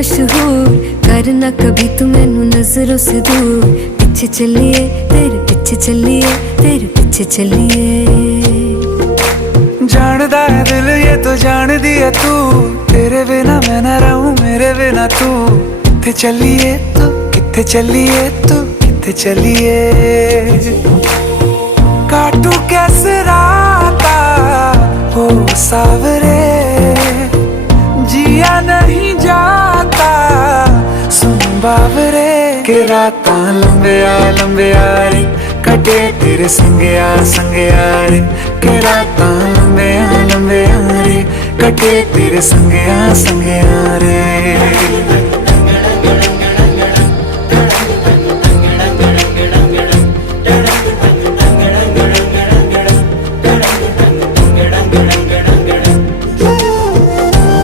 मशहूर, करना कभी तू मैनू नजरों से दूर। पीछे चलिए तेरे पीछे चलिए, तेरे पीछे चलिए। जानदा है दिल ये तो जान दिया तू, तेरे बिना मैं ना रहूं मेरे बिना तू। किथे चलिए तू, किथे चलिए तू, किथे चलिए। काटू कैसे राता हो सावरे, जिया नहीं जाता सुन बावरे। के राता लंबिया लंबिया रे, कटे तेरे संगया संगया रे। के राता लंबिया लंबिया रे, कटे तेरे संगया संगया रे।